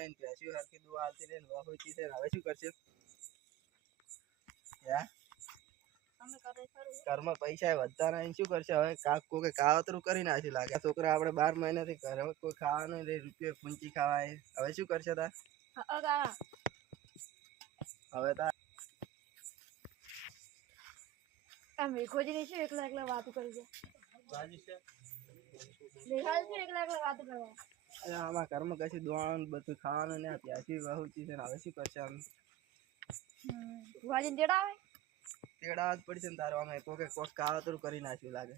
નહીં ભેંસી હરખી દુવા આલતી નહીં વહોચી છે હવે શું કરશે હે ઘરમાં પૈસા વધતા નહીં શું કરશે હવે કોઈ કાવતરું કરી નાખ્યું લાગે છોકરા આપણે 12 મહિનાથી ઘરે કોઈ ખાવાનું નહીં રૂપિયો પૂંચી ખાવાય હવે શું કરશે તા હવે તા અમે ખોજીને છે એકલા એકલા વાતો કરી છે બાજી છે દેખાય છે એકલા એકલા વાતો કરવા અરે આમાં ઘરમાં કશું દોવાનું બધું ખાવાનું ને પ્યાસી વહુચી છે હવે શું કરશે આમ વાજી તેડાવે તેડા જ પડશે ને તારો અમે કોક કાવતરું કરી નાખ્યું લાગે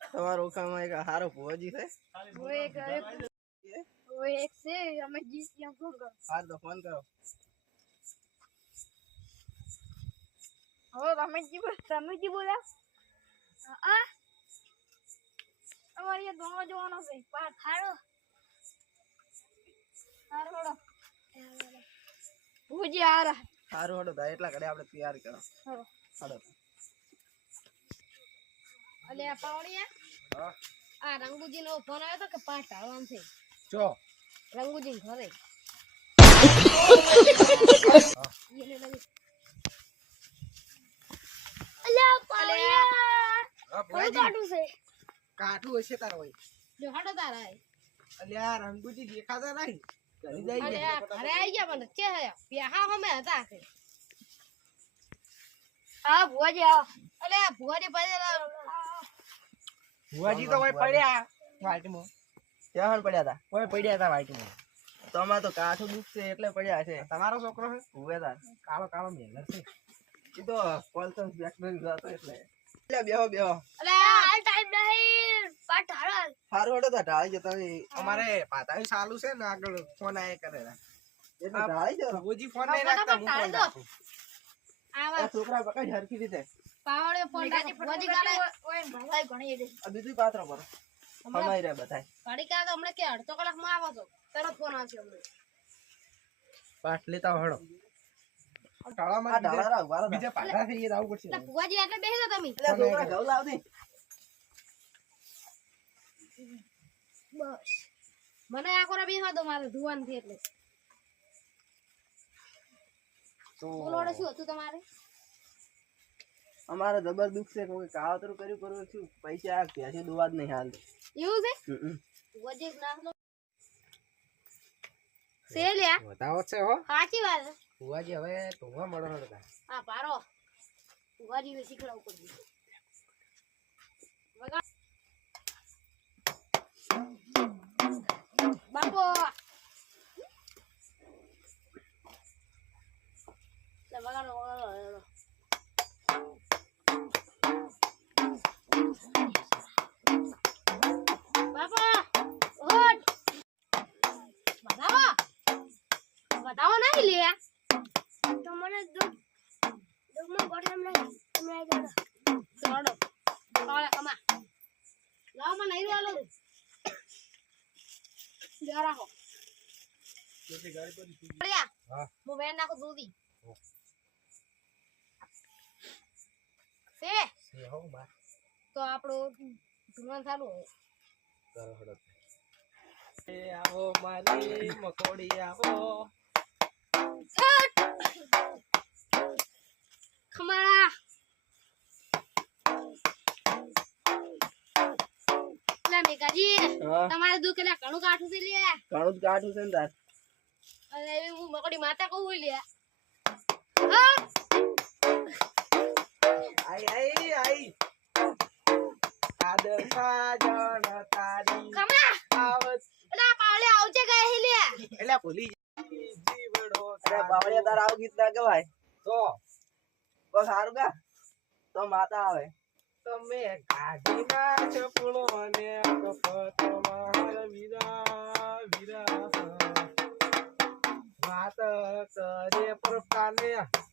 તમારો ઓખામાં એક હારો ભોજી છે ઓય એક છે અમે જીત્યા ફોન કરો હા તો ફોન કરો હો રમેશજી બોલ્યા આ અમારે એ દોણો જોવાનો છે પાર ખાડો હારો ભૂજી આરા હારું હડો તા એટલા ઘડે આપણે તૈયાર કરો હડો અલે આ પાવડિયા હા આ રંગુજી નો ફોન આવ્યો તો કે પાસ ઢાળવાનું છે જો રંગુજી ઘરે અલ્યા પાવડિયા કાટું છે કાઠું હશે તાર હોય જો હાડો તારા અલ્યા રંગુજી દેખાતા નહીં ઘરે જઈ અલ્યા ઘરે આવી ગયા પણ કે હે પ્યાહા હમે હતા કે આ ભુવાજી આ અલ્યા ભુવાજી ભુવાજી તો કોઈ પડ્યા વાઈટમાં ક્યાં પડ્યા હતા કોઈ પડ્યા હતા વાઈટમાં તમાર તો કાઠું દુખ છે એટલે પડ્યા છે તમારો છોકરો છે ભુવેદાર કાળો કાળો મેલર છે ઈ તો કોલસન બેકમેન જાતો એટલે બેહો અલ્યા આ ટાઈમ નહીં પાટ ઢાળ હારું હડો તા ઢાળી જતા અમારે પાતાવી ચાલુ છે ને આગળ ફોન આય કરેલા એટલે ઢાળી જો ભુજી ફોન નહીં રાખતા હું ફોન રાખું આવા છોકરા પકડ હરખી રીતે પાવડે ફોન રાખી ભુવાજી ગાલે ઓય ભાઈ ઘણી દે આ બીજું પાત્ર પર હમાઈ રે બધાય ગાડી કા તો હમણે કે અડધો કલાકમાં આવો છો તરત ફોન આવશે હમણે પાટ લેતા હળો આ ટાળામાં ઢાળા રાખ વાળા બીજા પાટા થઈ જવું પડશે એટલે ભુવાજી એટલે બેહી જાવ તમે એટલે છોકરા ઘઉં લાવ દે બસ મને આ કોરા બેહવા દો મારે ધુવાન થી એટલે તો બોલોડે શું હતું તમારે અમારે જબર દુખ છે કોઈ કાવતરું કર્યું કરવું છું પૈસા આ ભેંસી દુવા જ નહીં હાલ એવું છે ભુવાજી નાખલો સેલ્યા બતાવો છે હો સાચી વાત છે ભુવાજી હવે ટોવા મળવાનો હતા હા પારો ભુવાજી ને શીખડાવું પડશે બાપો લે વગાડો બાપો ઓટ બતાવો નહીં લે તો મને દુઃખમાં પડે નહીં તમે આવી જાડો કાળે કમા લાવ મને નહીં વાલો જરા હો કેટલી ગાડી પડી પડ્યા હા હું વેન નાખો દૂધી તે એ હો બા તો આપણો ધુવાન ચાલુ હોય તારો હડો એ આવો મારી મકોડી આવો ખમાળા લે મેકાજી હા તમારે દુઃખ એટલે ઘણું કાઠું છે લે ઘણું જ કાઠું છે ને તાર અને હું મકડી માતા કહું લે આઈ આદર સાજણ તારી ખમા આવત એટલે આ પાવલે આવજે ગયે હે લે એટલે ભૂલી જીવડો અરે બાવળિયા તાર આવું ગીત ના ગવાય તો બસ સારું ગા તો માતા આવે તમે કાઢી ના ચપળો અને કપટ માર વીરા વીરા વાત કરે પર કાને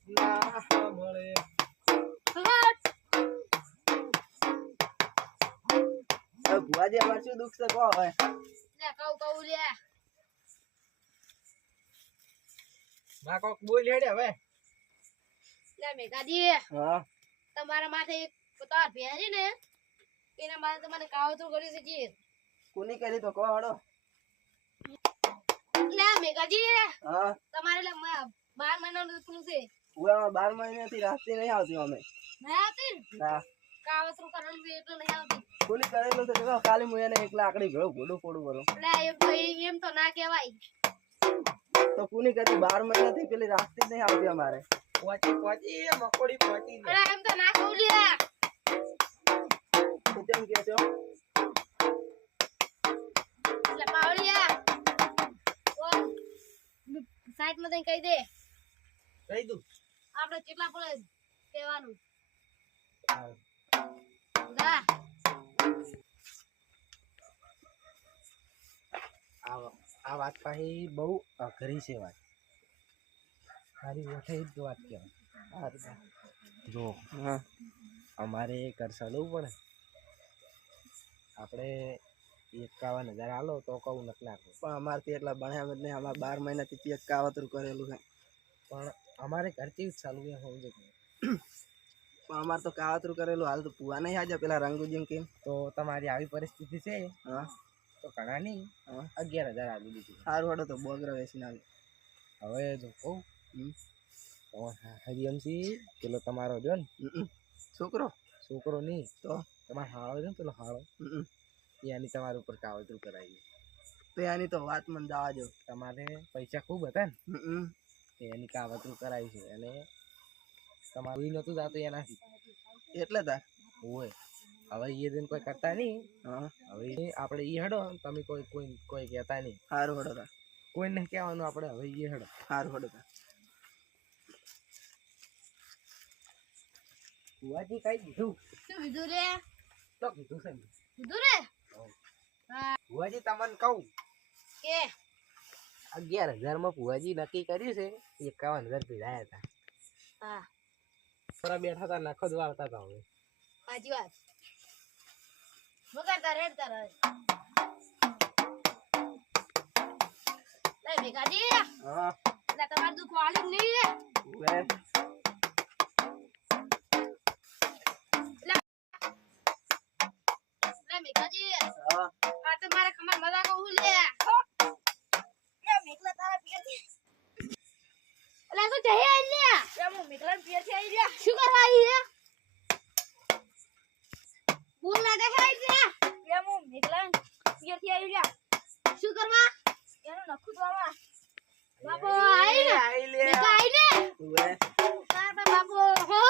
ના મળે ભુવાજી અમારે શું દુઃખ છે કહો હવે લે કહું લે ના કોક બોલ હેડે હવે લે મેકાજી હા તમારા માથે એક પતાર ભેરી ને એના માટે તમારે કાવતરું કર્યું છે જી કોની કરી તો કહો હડો એટલે આ મેઘાજી હા તમારે એટલે 12 મહિનાનું પેલું છે ઉવામાં 12 મહિનાથી રાતે નહીં આવતી અમે નહીં આવતી ને? ના કાવતરું કરવાનું બી એટલું નહીં આવતું ખુલી કરેલું છે તો ખાલી હું એને એક લાકડી ભેળું ભૂડું ફોડું કરું એટલે એમ તો ના કહેવાય તો કુની કરતી 12 મહિનાથી પેલી રાતે નહીં આવતી અમારે પહોંચી મકોડી પહોંચી એટલે એમ તો ના કહું લ્યા તો તેમ કે છો એટલે પાવળિયા સાઈડ માં કહી દે કહી દઉં આપણે કેટલા પડે કહેવાનું દા આ વાત પાછી બહુ અઘરી છે વાત મારી ઓઠે જ વાત કહેવાય જો હા અમારે ઘર ચલાવવું પડે આપણે 51,000 આલો તો કહું નથી નાખવું પણ અમારથી એટલા ભણ્યા જ નહીં અમારે 12 મહિનાથી તે કાવતરું કરેલું છે પણ અમારે ઘરથી જ ચાલુ એ સમજો પણ અમારે તો કાવતરું કરેલું હાલ તો પુવા નહીં આજે પેલા રંગુજી કેમ તો તમારી આવી પરિસ્થિતિ છે હા તો ઘણા નહીં હા 11,000 આપી દીધી સારું હડો તો બોગરા વેચીને આવી હવે જો કહું હમ. તો હરિયમસી પેલો તમારો જો ને છોકરો છોકરો નહીં તો તમારો હાળો છે ને પેલો હાળો એની તમારા ઉપર કાવતરું કરાવી તો એની તો વાત મને જવા દો તમારે પૈસા ખૂબ હતા ને હમ. એની કાવતરું કરાવી છે અને તમારું ઈ નતું જાતું એનાથી એટલે તાર હોય હવે એ દિન કોઈ કરતા નહીં હા હવે આપણે ઈ હડો તમે કોઈ કહેતા નહીં સારું હડો તાર કોઈ નહીં કહેવાનું આપણે હવે ઈ હડો સારું હડો તાર બુઆજી કઈ દીધું શું કીધું રે તો કીધું છે કીધું રે બુઆજી તમને કહું કે 11,000 માં બુઆજી નક્કી કર્યું છે 51,000 ભેળાયા હતા હા થોડા બેઠા હતા નખો જ વાળતા હતા હવે સાચી વાત વગાડતા રેડતા રહે લે મેઘાજી હા એટલે તમારું દુઃખ વાળ્યું નહીં રે વે લે મેઘાજી હા આ તો મારે ખમર મજા કહું લે મેઘલા તારા પિયરથી એટલે તો જઈ આઈ લે હું મેઘલા પિયરથી આઈ લે શું કરવા આવી રે બોલ ના દેખાય છે હું મેઘલા પિયરથી આવી લે શું કરવા એનું નખું દોવા બાપો આઈ ને આઈ લે મેઘા આઈ ને વે તારા બાપો હો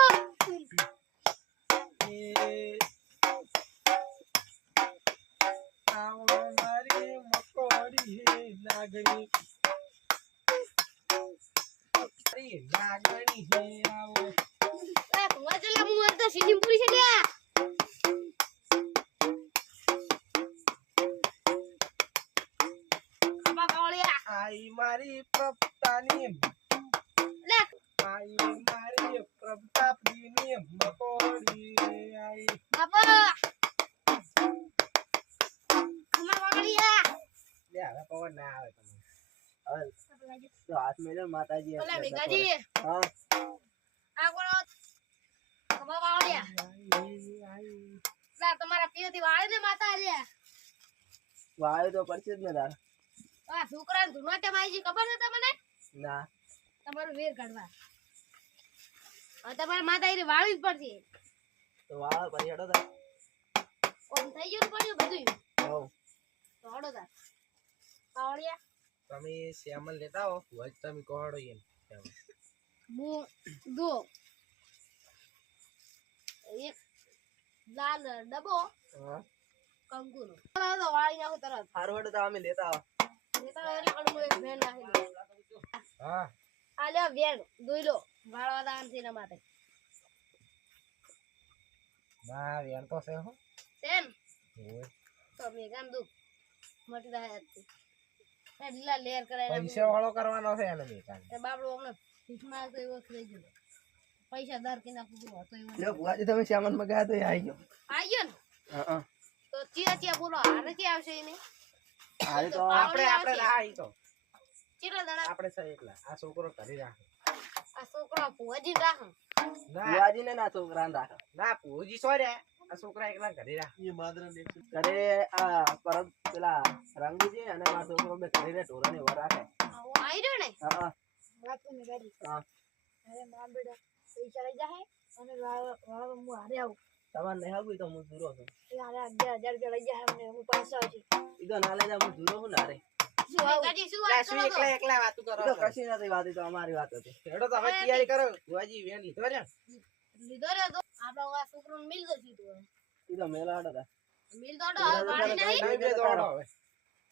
આવો મારી મકોડી નાગણી નાગણી હે આવો એ વજલા મુ તો સીધી પૂરી છે લે બાપા કાવળિયા આઈ મારી પ્રપતાની લે આઈ મારી પ્રતાપની મકોડી આઈ બાપા ખમર વાગડિયા લે હવે પવન ના આવે તમને હવે તો હાથ મેળે માતાજી ઓલા હશે. મેઘાજી હા આ કોણ ખમર વાગડિયા લા તમારા પિયરથી વાળે ને માતા લે વાયો તો પડશે જ ને તાર આ છોકરાને ધૂનો તે માઈજી ખબર છે તમને ના તમારું વેર કાઢવા હવે તમારે માતા એની વાળવી જ પડશે તો વાયો પછી હડો તાર ઓમ થઈ ગયું પડ્યું બધું હો તો હડો તાર કાવળિયા તમે શ્યામલ લેતા હો વજ તમે કોહડો એમ હું દો એક લાલ ડબ્બો હા કંકુનો તો વાળી નાખો તરત સારું હડો તો અમે લેતા આવો લેતા એટલે કડું એક વેણ નાખી દો હા આ લે વેણ દોઈ લો વાળવા દાન થી ના માટે ના વેણ તો છે હો તેમ ઓય તો મેઘાન દુખ મટી જાય હતી એ લીલા લેર કરાય પૈસા વાળો કરવાનો છે એને મેકાન એ બાબડો હમણાં ભીખમાં તો એવો થઈ ગયો પૈસા દર કે નાખું હતો એવો જો ભુવાજી તમે શ્યામન માં ગયા તો એ આવી ગયો આવી ગયો ને હા તો ચિયા બોલો હારે કે આવશે એને હારે તો આપણે આપણે ના ઈ તો કેટલા દડા આપણે છે એકલા આ છોકરો કરી રાખે આ છોકરો ભુવાજી રાખ ના ભુવાજી ને ના છોકરાને રાખો ના પૂજી સોર્યા આ છોકરા એકલા ઘરે રાખ. ઘરે આ પરમ પેલા રંગુજી અને મારો છોકરો બે ઘરે રે ઢોરાની વર રાખે. આવો આઈ રહ્યો ને હા વાત તો મેગાડી હા. અરે માર બેટા પૈસા લઈ જાહે અને વાળા હું હારે આવું તમારે નહીં આવવું તો હું દૂરો છું. એ હારે 11,000 રૂપિયા લઈ જાહે મને હું પાછા આવશે ઈ તો ના લઈ જા હું દૂરો છું ને હારે. શું મેગાડી શું લા, વાત શું કરો છો? એકલા એકલા વાતું કરો ઈ તો છો? કશી નથી વાત, ઈ તો અમારી વાત હતી. હેડો તો હવે તૈયારી કરો. ભુવાજી વેણ લીધો ને. લીધો રે તો આપણો આ છોકરોને મિલ ગયો સીધું ઈ તો મેલા હતા. મિલ તો હવે વાળી નહીં તમે બે દોડો હવે.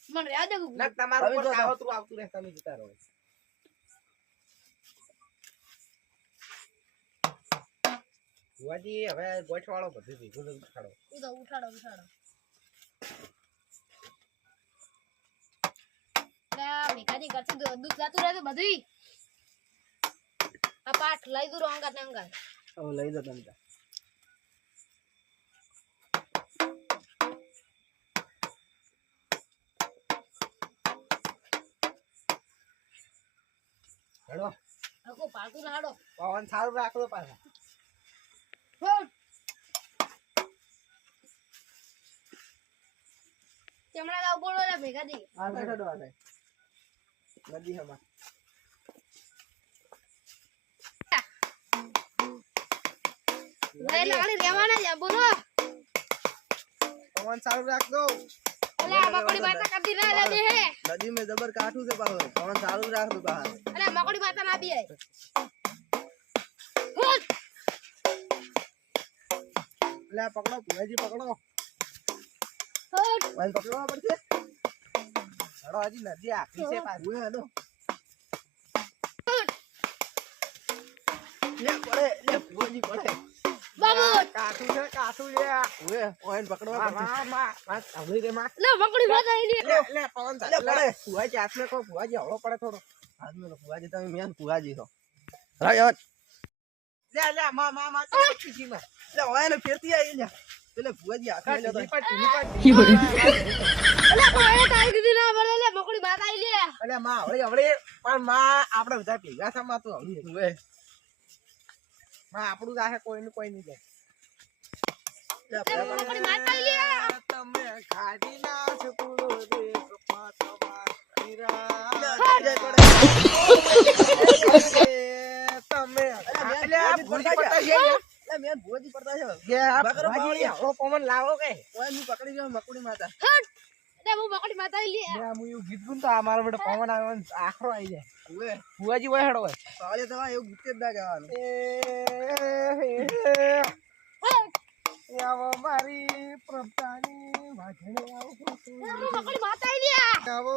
મને યાદ હતું ના, તમારું તમે ઉપર જો કાવતરું આવતું રહે, તમે જતા રહો. ભુવાજી હવે ગોઠવાળો બધું ભેગું લઈને ઉઠાડો. ઈ તો ઉઠાડો મેઘાજી કરતી દૂધ લાતું રહે બધું આ પાઠ લઈ દૂર અંગાત ને અંગાત હવે લઈ દો તમે તાર. હેડો આખો પાલતું લાડો પવન સારું રાખો પાછા. તેમણા ગાવ બોલો લે મેઘાજી આ બેઠો ડો આને. નદી હમા. લે લાડી રેવાના જ બોલો પવન સારું રાખજો. અલે આ મકોડી માતા કાઢી ના લે દે હે નદી મેં જબર કાઠું છે પાછો. પવન સારું રાખજો બહાર. અલે મકોડી માતા ના બી આય લે પકડો ભુવાજી પકડો. વાઈન પકડવા પડશે. હેડો હજી નદી આખી છે પાછી. ઉએ હેડો. લે પડે, લે ભુવાજી પડે. બાબુ કાઠું છે કાઠું લે. ઉએ વાઈન પકડવા પડશે. માં સાંભળી દે માં. લે મકોડી માતા આઈ લે લે પવન લે લે પડે. ભુવાજી હાથને કહો ભુવાજી હવળો પડે થોડો. આજનો તો ભુવાજી તમે મેન ભુવાજી છો. રાય લે માં ખુશી માં. લે વાઈન ફેરતી આવી લે. પેલે ભુવાજી હાથ લે તો. અલે કોઈ તાઈ દીધી ના બોલે લે મકોડી માતા આઈ લે અલે માં હવળી પણ માં આપણે બધા ભેગા છે માં તું હવળી. ઉએ માં આપણું જ આહે કોઈનું કોઈ નહીં જાય. લે લે મકોડી માતા આઈ લે તમે કાઢી ના છપડો રે કપા તમાર હીરા. પડે. તમે અલે આ ભૂલી પડતા છે લે મેન ભુવાજી પડતા છે. કે આ બકરો ભુવાજી બાવળિયા. હવળો પવન લાવો કે વાઈન હું પકડી ગયો મકડી માતા. લે હું મકોડી માતા આઈ લે લે હું એવું ગીત ગુન તો આ મારો બેટો પવન આવ્યો ને આખરો આવી જાય. ઉએ ભુવાજી હોય હેડો હોય. પાળે તમારે એવું ગીત જ ના ગાવાનું. આવો મારી પ્રભતાની વાઘણે આવો મકોડી માતા આઈ લે આવો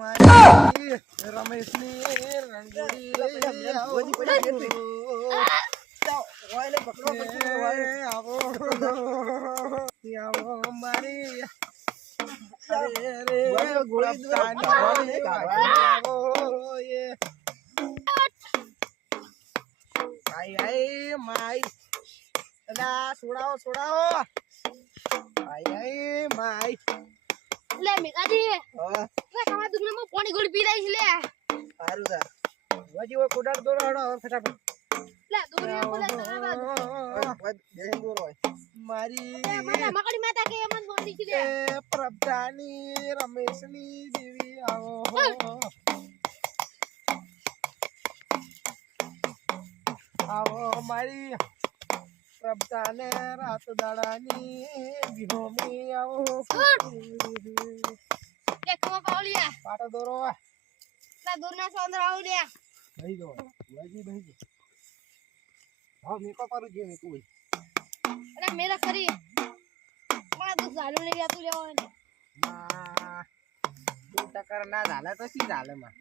મારી રમેશની રંગોળી આવો વાઈન પકડવા પડશે. વાઈન. આવો આવો મારી વાઈન ગોળી દો. પ્રભતાની વાઘણે આવો એ આઈ માઈ અલા છોડાવો આઈ માઈ લે મેઘાજી હા લે તમારા દુનિયામાં પાણી ગોળી પી રહી છે લે સારું તા. વાજી ઓ કોડાર દોડો હડો હવે ફટાફટ લે દુનિયા બોલે તારા બેહીન દૂર હોય. મારી લે માતા મકોડી માતા કે એમ જ બોલી છે લે એ પ્રભતાની રમેશની દેવી આવો આવો મારી પ્રભતાને રાત દાડાની વિહોમી આવો લે ખવા પાવલિયા પાટો દોરો લે દૂરના સોંદર આવ લે ભાઈ દો વાજી ભાઈ દો હા મેકો પારું જે મેકો ભાઈ અરે મેરા ખરી મને તો ચાલુ નહીં આતું લેવાનું માં તું ટકર ના ઝાલે તો શી ઝાલે માં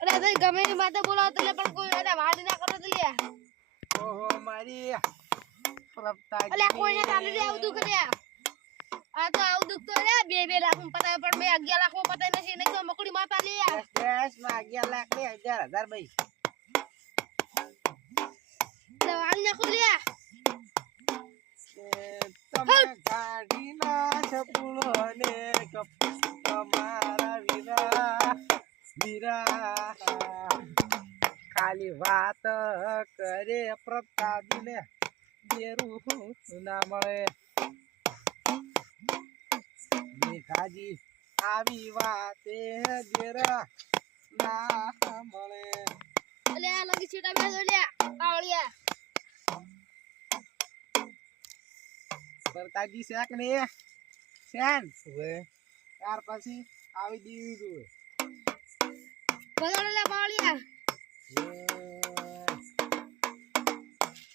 અરે ભાઈ ગમે ની માતા બોલાવતો લે પણ કોઈ અરે વાત ના કરતો લે ઓહો મારી પ્રભતા અલે કોઈને ચાલુ લે આવું દુખ લે આ તો આવું દુખ તો લે 2 લાખ પતાય પણ મેં 11 લાખ પતાય નથી નહીં તો મકોડી માતા લે કેશ માં 11 લાખ ને 11,000 ભાઈ લે વાલ નાખો લે તમે ગાડી ના છપુલો ને તમારા વીરા ખાલી વાત પરત કાઢીને બેરું ના મળે મેઘાજી આવી વાતે ઘેરા ના મળે અલે આ લગી છીટા બેસો લે પાવળિયા પરતાજી શેક ને શેન હવે ત્યાર પછી આવી દીવી જોઈએ બગાડો લે પાવળિયા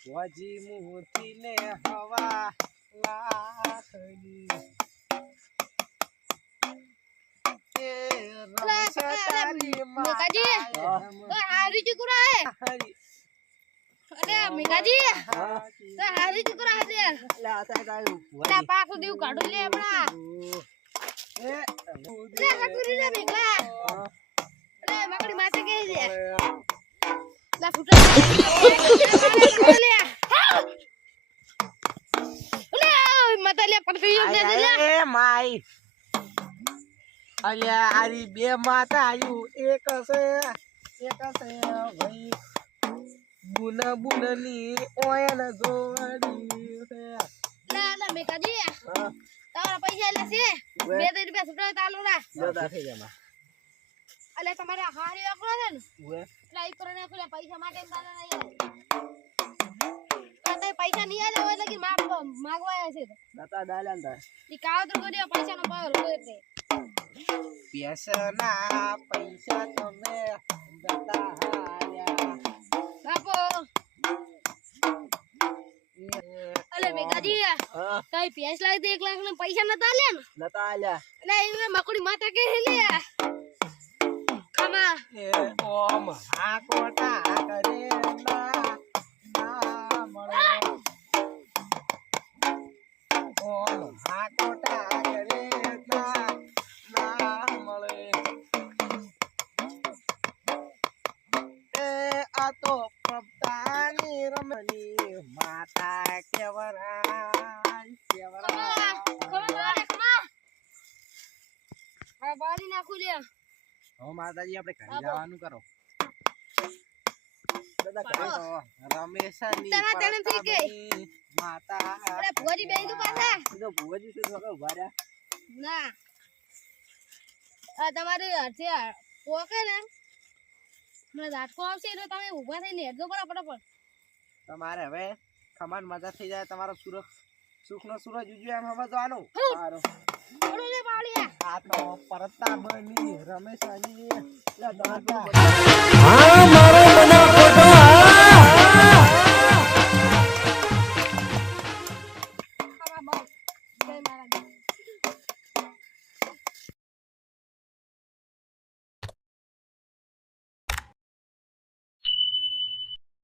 વાજી મુઠી ને હવા લાખની એ રમેશ તારી મેઘાજી તો હારી ચુકરા હે અરે મેઘાજી તો હારી ચુકરા હે એટલે આ સાઈડ આવ્યું લે પાછું દેવ કાઢું લે હમણાં લે હકુરી લે મેઘા લે મકડી માથે કે છે લે ફૂટા લે લે મત લે પડતી લે લે એ માઈ અલ્યા આરી બે માતા આયુ એક છે ભાઈ બુન બુનની ઓયન જોડી છે લે મેઘાજી તારા પૈસા લે છે 2 રૂપિયા છૂટા તાલો ના જોતા થઈ જાય અલે તમારે હારી આકડો છે ને ઉવે ટ્રાય કરો ને ખોલે પૈસા માટે તારે નહીં તારે પૈસા નહીં આલે હોય લગી માગવા છે નતા દાલ્યા ને ઈ કાવતર કર્યો પૈસા નો પાવર હોય એટલે પેસના પૈસા તમે જતા હાલ્યા બાપો અલે મેઘાજી હા તઈ પેસ લાવી દે 1 લાખ ને પૈસા નતા આલે ને નતા આલ્યા એટલે ઈ મકડી માતા કે લે ખમા એ ઓમ આ કોટા કરે ના મળે ઓમ આ કોટા કરે ના મળે એ આ તો પ્રભતાની રમણી માતા કેવરાય ખમા આ બારી નાખું લે હવે માતાજી આપણે ઘરે જવાનું કરો દાદા રમેશની તારા તેણે થઈ ગઈ. પરતાબની માતા અરે ભોરી બેહી તું પાછા કીધું ભુવાજી શું થયું ઉભા રહ્યા ના આ તમારે જે પોકે ને મને ઝાટકો આવશે એટલે તમે ઊભા થઈને હેડજો બરાબર ફટાફટ તમારે હવે ખમાન મજા થઈ જાય તમારો સુખનો સૂરજ ઉજ્યો એમ હવે જવાનું સારું ઓલો લે પાવળિયા આ તો પરતાબની રમેશની લે તમારે હા મારો બનાવ